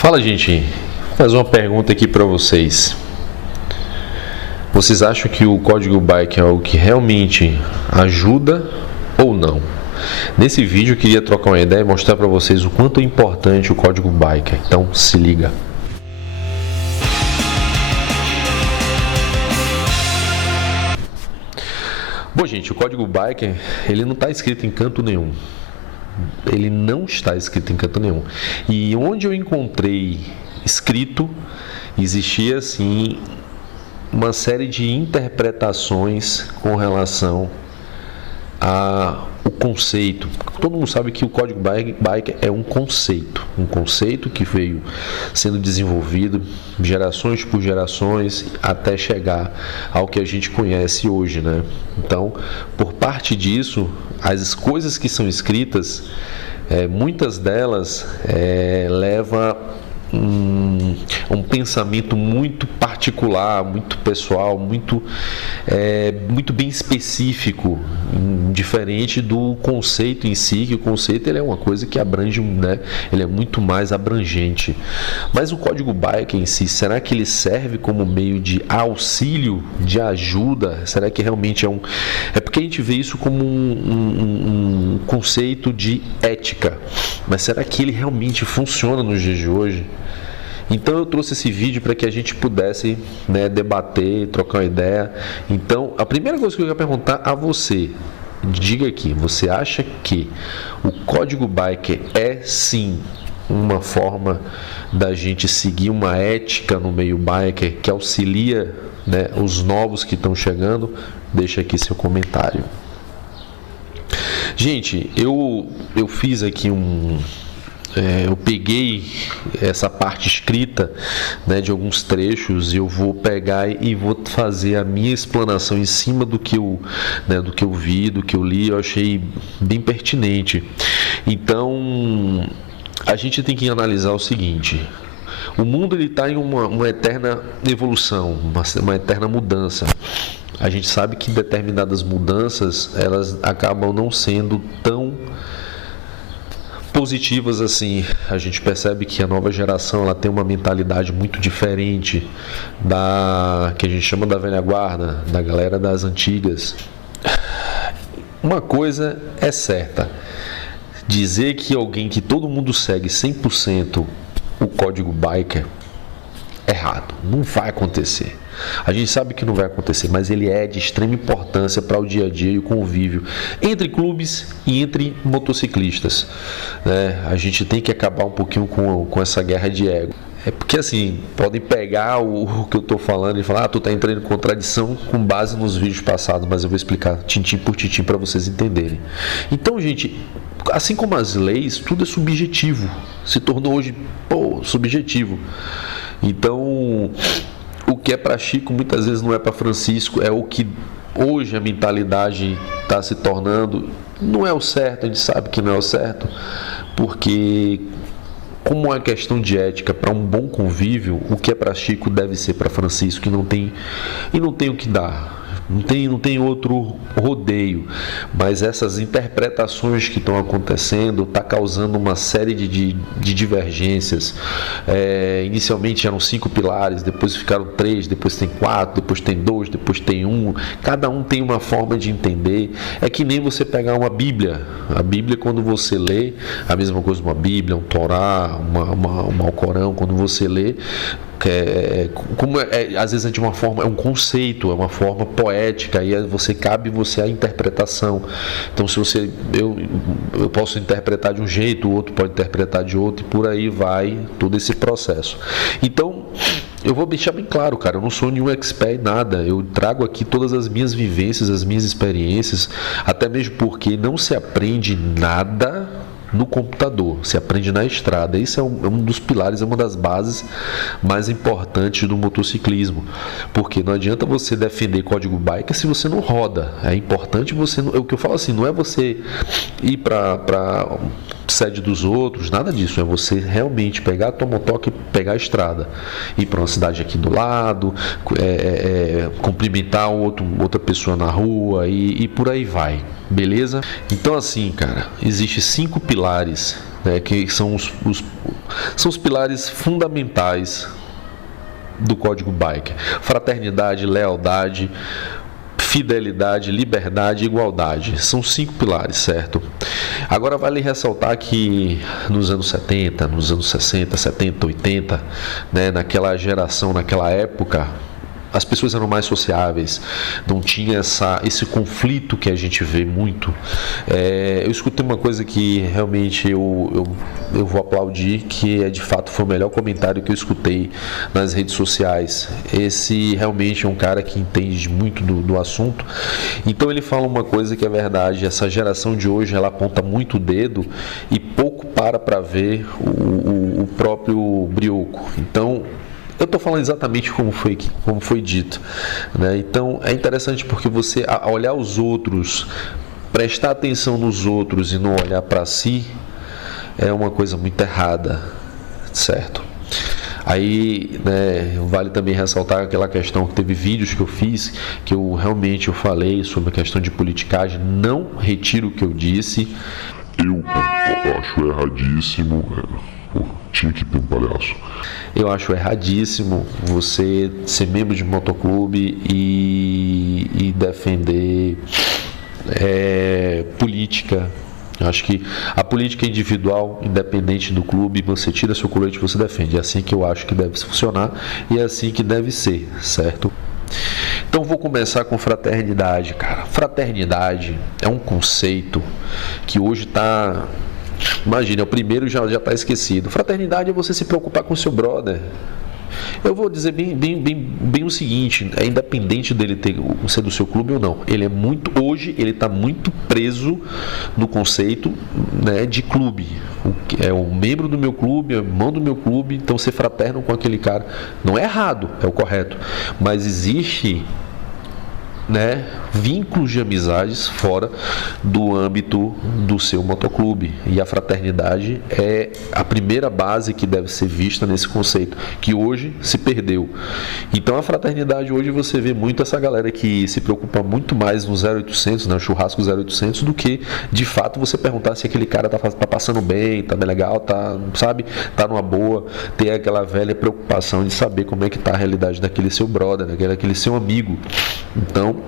Fala, gente. Vou fazer uma pergunta aqui para vocês. Vocês acham que o código BIKE é algo que realmente ajuda ou não? Nesse vídeo eu queria trocar uma ideia e mostrar para vocês o quanto é importante o código BIKE. Então se liga. Bom, gente, o código BIKE ele não está escrito em canto nenhum. Ele não está escrito em canto nenhum. E onde eu encontrei escrito, existia assim uma série de interpretações com relação ao conceito. Todo mundo sabe que o código BIKE é um conceito que veio sendo desenvolvido gerações por gerações até chegar ao que a gente conhece hoje, né? Então, por parte disso, as coisas que são escritas, muitas delas levam um pensamento muito particular, muito pessoal, muito bem específico, diferente do conceito em si, que o conceito ele é uma coisa que abrange, né? Ele é muito mais abrangente. Mas o código BIKE em si, será que ele serve como meio de auxílio, de ajuda? Será que realmente é porque a gente vê isso como um conceito de ética, mas será que ele realmente funciona nos dias de hoje? Então eu trouxe esse vídeo para que a gente pudesse, né, debater, trocar uma ideia. Então a primeira coisa que eu quero perguntar a você, diga aqui, você acha que o código BIKE é sim uma forma da gente seguir uma ética no meio biker que auxilia, né, os novos que estão chegando? Deixa aqui seu comentário. Gente, eu fiz aqui eu peguei essa parte escrita, né, de alguns trechos, e eu vou pegar e vou fazer a minha explanação em cima do que eu vi, do que eu li. Eu achei bem pertinente. Então, a gente tem que analisar o seguinte: o mundo está em uma eterna evolução, uma eterna mudança. A gente sabe que determinadas mudanças elas acabam não sendo tão positivas assim. A gente percebe que a nova geração ela tem uma mentalidade muito diferente da que a gente chama da velha guarda, da galera das antigas. Uma coisa é certa: dizer que alguém que todo mundo segue 100% o código BIKE errado, não vai acontecer. A gente sabe que não vai acontecer, mas ele é de extrema importância para o dia a dia e o convívio entre clubes e entre motociclistas, né? A gente tem que acabar um pouquinho com essa guerra de ego. É porque assim, podem pegar o que eu estou falando e falar: tu está entrando em contradição com base nos vídeos passados, mas eu vou explicar tintim por tintim para vocês entenderem. Então, gente, assim como as leis, tudo é subjetivo, se tornou hoje subjetivo. Então, o que é para Chico muitas vezes não é para Francisco, é o que hoje a mentalidade está se tornando. Não é o certo, a gente sabe que não é o certo, porque como é uma questão de ética para um bom convívio, o que é para Chico deve ser para Francisco, e não tem o que dar. Não tem outro rodeio, mas essas interpretações que estão acontecendo está causando uma série de divergências. Inicialmente eram 5 pilares, depois ficaram 3, depois tem 4, depois tem 2, depois tem 1. Cada um tem uma forma de entender. É que nem você pegar uma Bíblia. A Bíblia, quando você lê, a mesma coisa uma Bíblia, um Torá, um Alcorão, quando você lê, às vezes é de uma forma, é um conceito, é uma forma poética, e cabe a interpretação. Então, se eu posso interpretar de um jeito, o outro pode interpretar de outro, e por aí vai todo esse processo. Então, eu vou deixar bem claro, cara, eu não sou nenhum expert em nada. Eu trago aqui todas as minhas vivências, as minhas experiências, até mesmo porque não se aprende nada no computador, se aprende na estrada. Isso é um dos pilares, é uma das bases mais importantes do motociclismo, porque não adianta você defender código BIKE se você não roda. É importante você, o que eu falo assim, não é você ir para sede dos outros, nada disso, é você realmente pegar a tua motoca e pegar a estrada, ir para uma cidade aqui do lado, cumprimentar outra pessoa na rua e por aí vai, beleza? Então assim, cara, existem 5 pilares né, que são os pilares fundamentais do Código Biker: fraternidade, lealdade, fidelidade, liberdade e igualdade. São 5 pilares, certo? Agora vale ressaltar que nos anos 70, nos anos 60, 70, 80, né, naquela geração, naquela época, as pessoas eram mais sociáveis, não tinha esse conflito que a gente vê muito. Eu escutei uma coisa que realmente eu vou aplaudir, que de fato foi o melhor comentário que eu escutei nas redes sociais. Esse realmente é um cara que entende muito do assunto. Então ele fala uma coisa que é verdade: essa geração de hoje, ela aponta muito o dedo e pouco para ver o próprio brioco. Então, eu estou falando exatamente como foi dito, né? Então é interessante porque você, ao olhar os outros, prestar atenção nos outros e não olhar para si, é uma coisa muito errada, certo? Aí, né, vale também ressaltar aquela questão que teve vídeos que eu fiz, que eu realmente falei sobre a questão de politicagem. Não retiro o que eu disse. Eu acho erradíssimo. Tinha que ter um palhaço. Eu acho erradíssimo você ser membro de motoclube e defender política. Eu acho que a política individual, independente do clube, você tira seu colete e você defende. É assim que eu acho que deve funcionar e é assim que deve ser, certo? Então vou começar com fraternidade, cara. Fraternidade é um conceito que hoje está... Imagina, o primeiro já está esquecido. Fraternidade é você se preocupar com o seu brother. Eu vou dizer bem o seguinte: é independente dele ser do seu clube ou não. Hoje ele está muito preso no conceito, né, de clube. É o membro do meu clube, é o irmão do meu clube. Então ser fraterno com aquele cara não é errado, é o correto. Mas existe, né, vínculos de amizades fora do âmbito do seu motoclube, e a fraternidade é a primeira base que deve ser vista nesse conceito, que hoje se perdeu. Então a fraternidade, hoje você vê muito essa galera que se preocupa muito mais no 0800, no churrasco 0800, do que de fato você perguntar se aquele cara tá passando bem, tá bem legal, tá numa boa, ter aquela velha preocupação de saber como é que tá a realidade daquele seu brother, daquele seu amigo. Então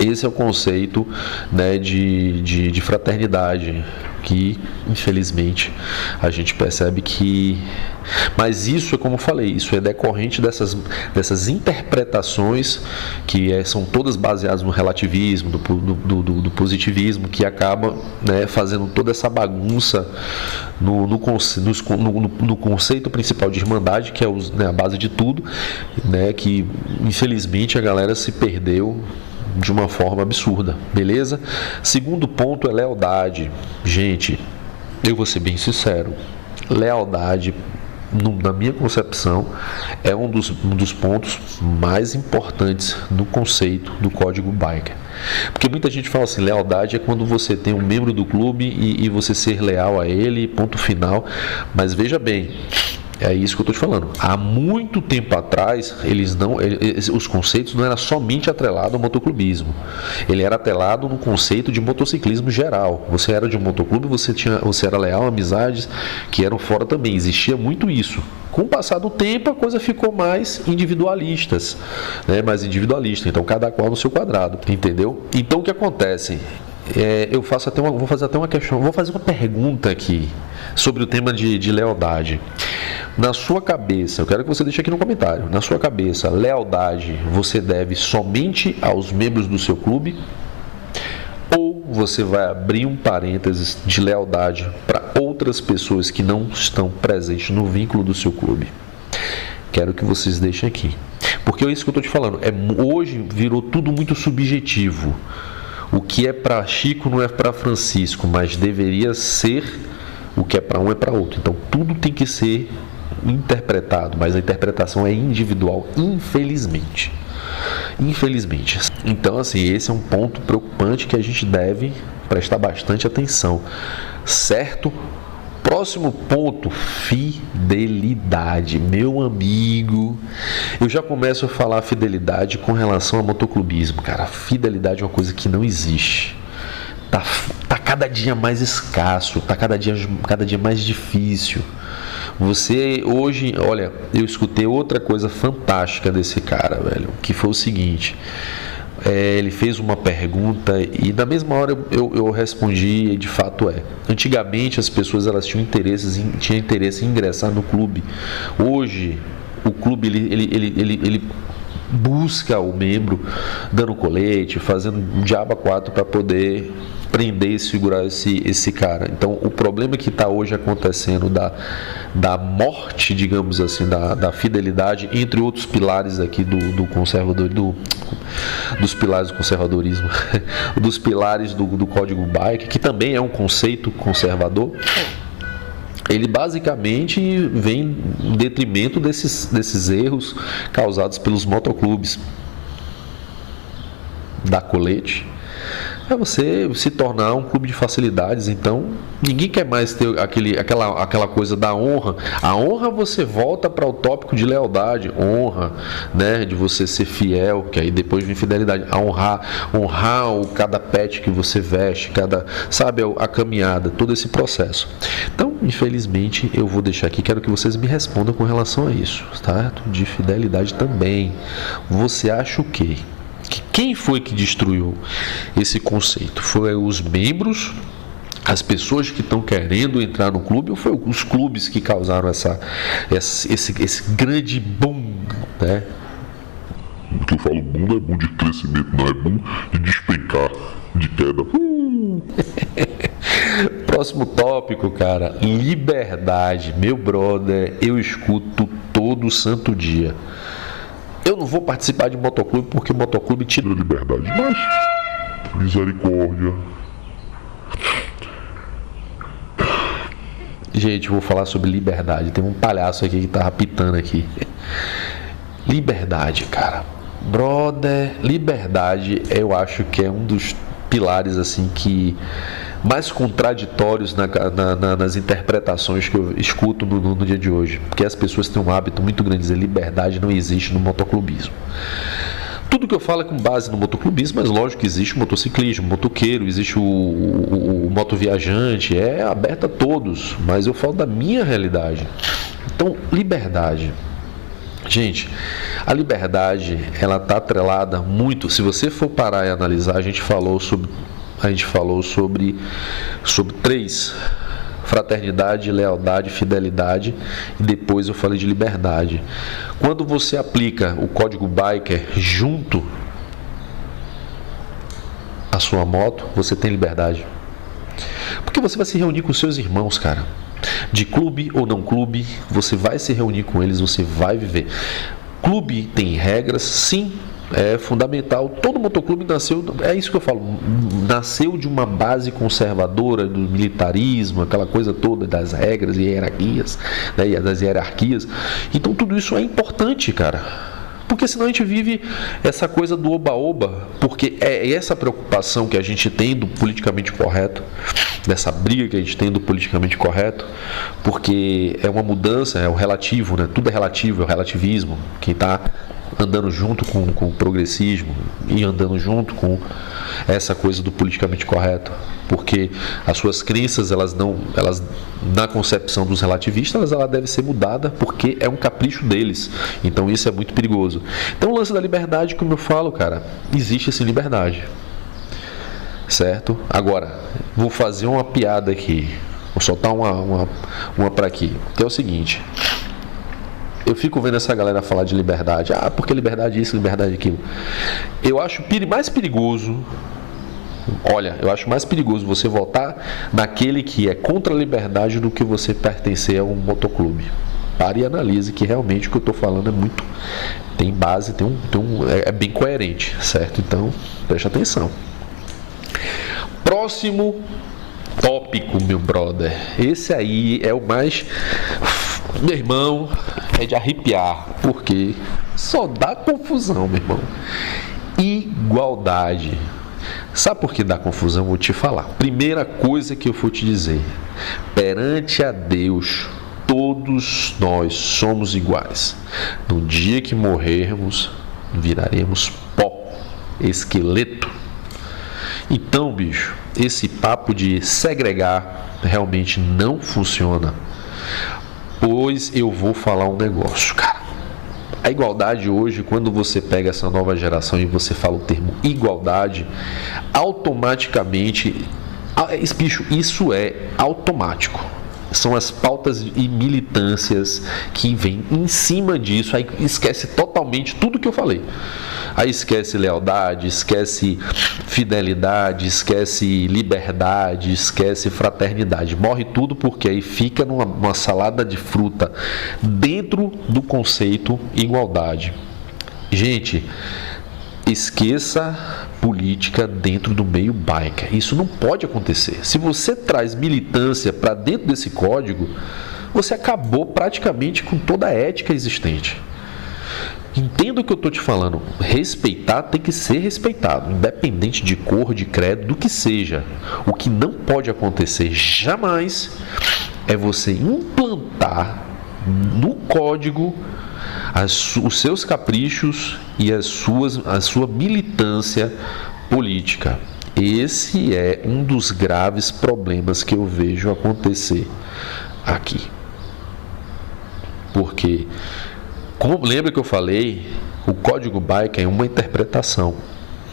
esse é o conceito, né, de fraternidade, que infelizmente a gente percebe que... Mas isso é como eu falei, isso é decorrente dessas interpretações que são todas baseadas no relativismo, do positivismo, que acaba, né, fazendo toda essa bagunça no conceito principal de irmandade, que é a base de tudo, né, que infelizmente a galera se perdeu de uma forma absurda, beleza? Segundo ponto é lealdade. Gente, eu vou ser bem sincero, lealdade, na minha concepção, é um dos pontos mais importantes no conceito do Código Biker. Porque muita gente fala assim: lealdade é quando você tem um membro do clube e você ser leal a ele, ponto final. Mas veja bem, é isso que eu estou te falando. Há muito tempo atrás, os conceitos não eram somente atrelados ao motoclubismo. Ele era atrelado no conceito de motociclismo geral. Você era de um motoclube, você era leal a amizades que eram fora também. Existia muito isso. Com o passar do tempo, a coisa ficou mais individualista, né? Então, cada qual no seu quadrado, entendeu? Então, o que acontece? Vou fazer uma pergunta aqui sobre o tema de lealdade. Na sua cabeça, eu quero que você deixe aqui no comentário. Na sua cabeça, lealdade você deve somente aos membros do seu clube? Ou você vai abrir um parênteses de lealdade para outras pessoas que não estão presentes no vínculo do seu clube? Quero que vocês deixem aqui. Porque é isso que eu estou te falando. Hoje virou tudo muito subjetivo. O que é para Chico não é para Francisco, mas deveria ser. O que é para um é para outro. Então tudo tem que ser interpretado, mas a interpretação é individual, infelizmente. Então, assim, esse é um ponto preocupante que a gente deve prestar bastante atenção, certo? Próximo ponto, fidelidade. Meu amigo, eu já começo a falar fidelidade com relação ao motoclubismo, cara. Fidelidade é uma coisa que não existe. tá cada dia mais escasso, tá cada dia mais difícil. Você hoje, olha, eu escutei outra coisa fantástica desse cara, velho, que foi o seguinte. Ele fez uma pergunta e na mesma hora eu respondi, e de fato antigamente as pessoas elas tinham interesse em ingressar no clube. Hoje o clube ele busca o membro dando colete, fazendo um diabo a quatro para poder prender e segurar esse cara. Então o problema que está hoje acontecendo da morte, digamos assim, da fidelidade, entre outros pilares aqui do conservador, dos pilares do conservadorismo, dos pilares do Código Bike, que também é um conceito conservador. Ele basicamente vem em detrimento desses erros causados pelos motoclubes. Dar colete é você se tornar um clube de facilidades. Então ninguém quer mais ter aquela coisa da honra. A honra você volta para o tópico de lealdade, honra, né, de você ser fiel, que aí depois vem fidelidade, a honrar cada pet que você veste, a caminhada, todo esse processo. Então, infelizmente, eu vou deixar aqui, quero que vocês me respondam com relação a isso, tá? De fidelidade também. Você acha o quê? Que quem foi que destruiu esse conceito? Foi os membros, as pessoas que estão querendo entrar no clube, ou foi os clubes que causaram esse grande boom, né? O que eu falo boom não é boom de crescimento, não é boom de despencar, de queda. Próximo tópico, cara, liberdade. Meu brother, eu escuto todo santo dia. Eu não vou participar de motoclube porque motoclube tira liberdade, mas misericórdia. Gente, eu vou falar sobre liberdade. Tem um palhaço aqui que tá apitando aqui. Liberdade, cara. Brother, liberdade eu acho que é um dos pilares assim que mais contraditórios nas interpretações que eu escuto no dia de hoje, porque as pessoas têm um hábito muito grande de dizer liberdade não existe no motoclubismo. Tudo que eu falo é com base no motoclubismo, mas lógico que existe o motociclismo, o motoqueiro, existe o motoviajante, é aberto a todos, mas eu falo da minha realidade. Então, liberdade. Gente, a liberdade, ela está atrelada muito, se você for parar e analisar, a gente falou sobre 3: fraternidade, lealdade, fidelidade, e depois eu falei de liberdade. Quando você aplica o código biker junto à sua moto, você tem liberdade. Porque você vai se reunir com seus irmãos, cara. De clube ou não clube, você vai se reunir com eles, você vai viver. Clube tem regras, sim. É fundamental. Todo motoclube nasceu, é isso que eu falo, nasceu de uma base conservadora do militarismo, aquela coisa toda das regras e hierarquias, né, das hierarquias. Então tudo isso é importante, cara. Porque senão a gente vive essa coisa do oba-oba, porque é essa preocupação que a gente tem do politicamente correto, dessa briga que a gente tem do politicamente correto, porque é uma mudança, é o relativo, né? Tudo é relativo, é o relativismo. Quem está andando junto com o progressismo e andando junto com essa coisa do politicamente correto, porque as suas crenças, elas na concepção dos relativistas, ela deve ser mudada porque é um capricho deles. Então isso é muito perigoso. Então o lance da liberdade, como eu falo, cara, existe essa liberdade, certo? Agora, vou fazer uma piada aqui, vou soltar uma para aqui, que é o seguinte. Eu fico vendo essa galera falar de liberdade. Ah, porque liberdade isso, liberdade aquilo. Eu acho mais perigoso. Olha, eu acho mais perigoso você votar naquele que é contra a liberdade do que você pertencer a um motoclube. Pare e analise que realmente o que eu estou falando é muito... Tem base, é bem coerente, certo? Então, preste atenção. Próximo tópico, meu brother. Esse aí é o mais... Meu irmão, é de arrepiar, porque só dá confusão, meu irmão. Igualdade. Sabe por que dá confusão? Vou te falar. Primeira coisa que eu vou te dizer: perante a Deus, todos nós somos iguais. No dia que morrermos, viraremos pó, esqueleto. Então, bicho, esse papo de segregar realmente não funciona. Pois eu vou falar um negócio, cara. A igualdade hoje, quando você pega essa nova geração e você fala o termo igualdade, automaticamente, bicho, isso é automático. São as pautas e militâncias que vêm em cima disso, aí esquece totalmente tudo que eu falei. Aí esquece lealdade, esquece fidelidade, esquece liberdade, esquece fraternidade. Morre tudo porque aí fica numa salada de fruta dentro do conceito igualdade. Gente, esqueça política dentro do meio biker. Isso não pode acontecer. Se você traz militância para dentro desse código, você acabou praticamente com toda a ética existente. Entenda o que eu estou te falando. Respeitar tem que ser respeitado, independente de cor, de credo, do que seja. O que não pode acontecer jamais é você implantar no código os seus caprichos e a sua militância política. Esse é um dos graves problemas que eu vejo acontecer aqui. Porque, como lembra que eu falei, o código biker é uma interpretação,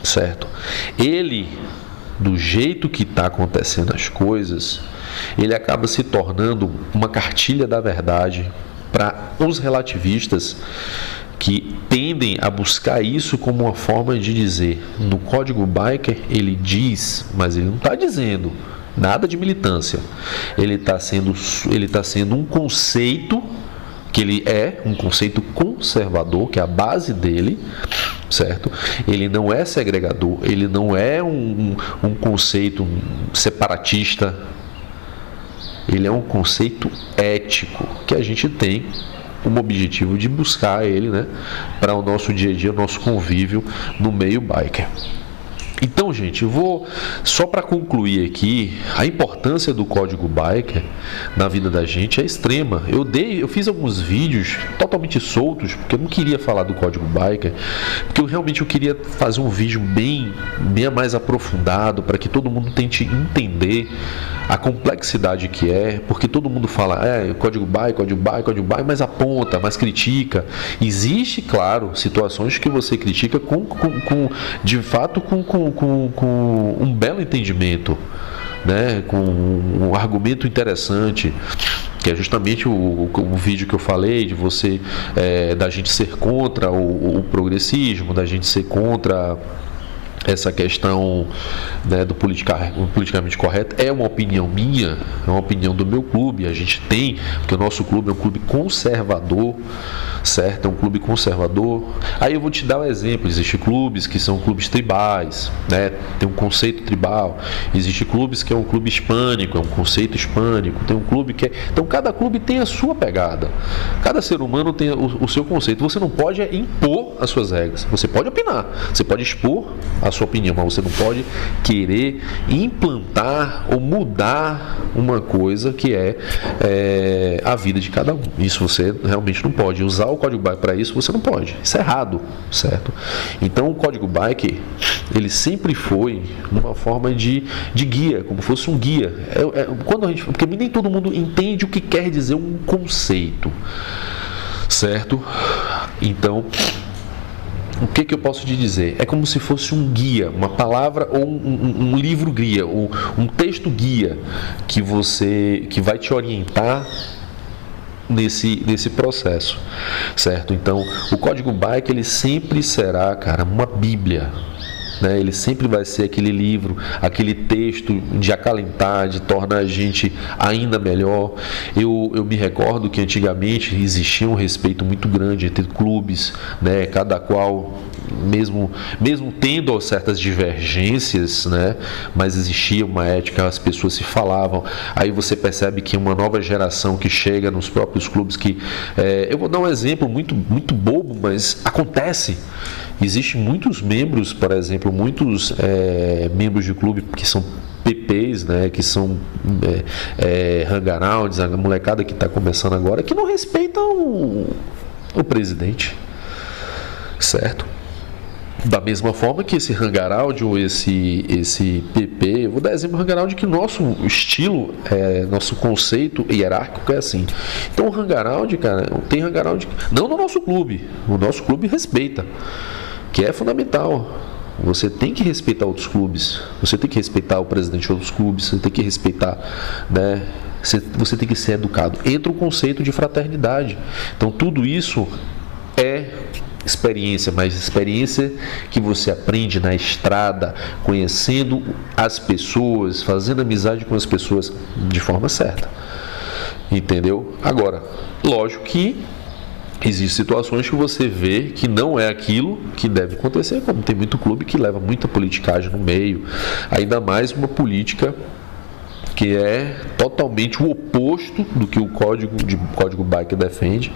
certo? Ele, do jeito que está acontecendo as coisas, ele acaba se tornando uma cartilha da verdade para os relativistas que tendem a buscar isso como uma forma de dizer: no código biker ele diz, mas ele não está dizendo nada de militância. Ele está sendo um conceito que ele é um conceito conservador, que é a base dele, certo? Ele não é segregador, ele não é um conceito separatista, ele é um conceito ético, que a gente tem como objetivo de buscar ele, né, para o nosso dia a dia, o nosso convívio no meio biker. Então, gente, eu vou só para concluir aqui, a importância do código biker na vida da gente é extrema. Eu fiz alguns vídeos totalmente soltos, porque eu não queria falar do código biker, porque eu queria fazer um vídeo bem mais aprofundado, para que todo mundo tente entender a complexidade que é, porque todo mundo fala, código biker, mas aponta, mas critica. Existe, claro, situações que você critica de fato com um belo entendimento, né? Com um argumento interessante, que é justamente o vídeo que eu falei de você, da gente ser contra o progressismo, da gente ser contra essa questão, né, do politicamente correto. É uma opinião minha, é uma opinião do meu clube. A gente tem, porque o nosso clube é um clube conservador, certo? É um clube conservador. Aí eu vou te dar um exemplo. Existem clubes que são clubes tribais, né? Tem um conceito tribal. Existem clubes que é um clube hispânico, é um conceito hispânico. Tem um clube que é... Então cada clube tem a sua pegada. Cada ser humano tem o seu conceito. Você não pode impor as suas regras. Você pode opinar, você pode expor a sua opinião, mas você não pode querer implantar ou mudar uma coisa que é a vida de cada um. Isso você realmente não pode. Usar o código biker para isso, você não pode. Isso é errado, certo? Então o código biker, ele sempre foi uma forma de guia, como fosse um guia. Porque nem todo mundo entende o que quer dizer um conceito, certo? Então, o que eu posso te dizer? É como se fosse um guia, uma palavra ou um livro guia, ou um texto guia que vai te orientar nesse processo, certo? Então, o código biker, ele sempre será, cara, uma bíblia, né? Ele sempre vai ser aquele livro, aquele texto de acalentar, de tornar a gente ainda melhor. Eu me recordo que antigamente existia um respeito muito grande entre clubes, né? Cada qual, mesmo tendo certas divergências, né? Mas existia uma ética, as pessoas se falavam. Aí você percebe que uma nova geração que chega nos próprios clubes, que eu vou dar um exemplo muito, muito bobo, mas acontece. Existem muitos membros, por exemplo, membros de clube que são PPs, né, que são hangouts, a molecada que está começando agora, que não respeitam o presidente, certo? Da mesma forma que esse hangaround ou esse PP, eu vou dar exemplo do hangaround que nosso estilo, nosso conceito hierárquico é assim. Então o hangaround, cara, tem hangaround, não no nosso clube, o nosso clube respeita, que é fundamental. Você tem que respeitar outros clubes, você tem que respeitar o presidente de outros clubes, você tem que respeitar, né? Você tem que ser educado. Entra o conceito de fraternidade. Então tudo isso é experiência, mas experiência que você aprende na estrada, conhecendo as pessoas, fazendo amizade com as pessoas de forma certa. Entendeu? Agora, lógico que existem situações que você vê que não é aquilo que deve acontecer, como tem muito clube que leva muita politicagem no meio, ainda mais uma política que é totalmente o oposto do que o código BIKE defende,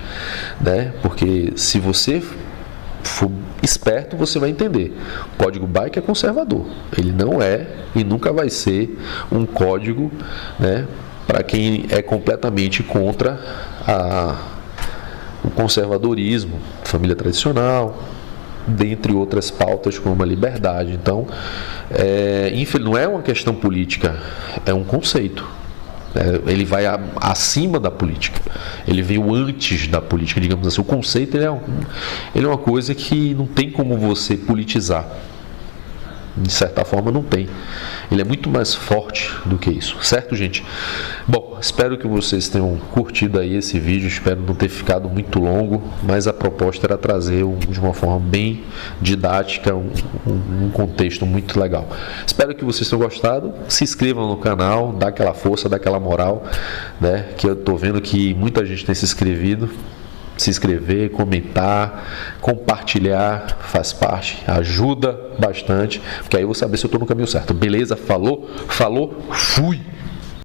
né? Porque se você for esperto, você vai entender. O código BIKE é conservador. Ele não é e nunca vai ser um código, né, para quem é completamente contra o conservadorismo, família tradicional, dentre outras pautas como a liberdade. Então, não é uma questão política, é um conceito. Ele vai acima da política, ele veio antes da política, digamos assim. O conceito ele é uma coisa que não tem como você politizar, de certa forma não tem. Ele é muito mais forte do que isso, certo, gente? Bom, espero que vocês tenham curtido aí esse vídeo, espero não ter ficado muito longo, mas a proposta era trazer de uma forma bem didática, um contexto muito legal. Espero que vocês tenham gostado, se inscrevam no canal, dá aquela força, dá aquela moral, né? Que eu tô vendo que muita gente tem se inscrevido. Se inscrever, comentar, compartilhar, faz parte, ajuda bastante, porque aí eu vou saber se eu estou no caminho certo. Beleza? Falou, fui!